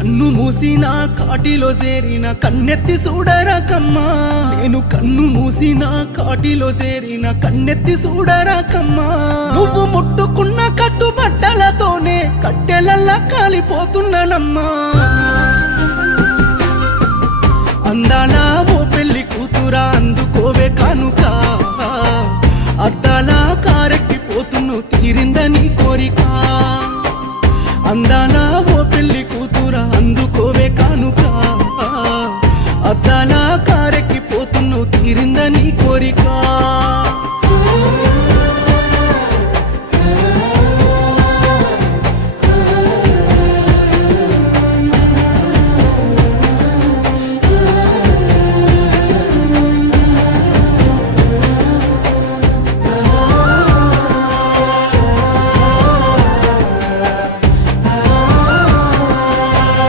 కన్ను మూసిన కాటిలో చేరిన కన్నెత్తి చూడరాకమ్మా నేను కన్ను మూసిన కాటిలో చేరిన కన్నెత్తి చూడరాకమ్మా నువ్వు ముట్టుకున్న కట్టుబట్టలతోనే కట్టెలల్లా కాలిపోతున్నానమ్మా అందాల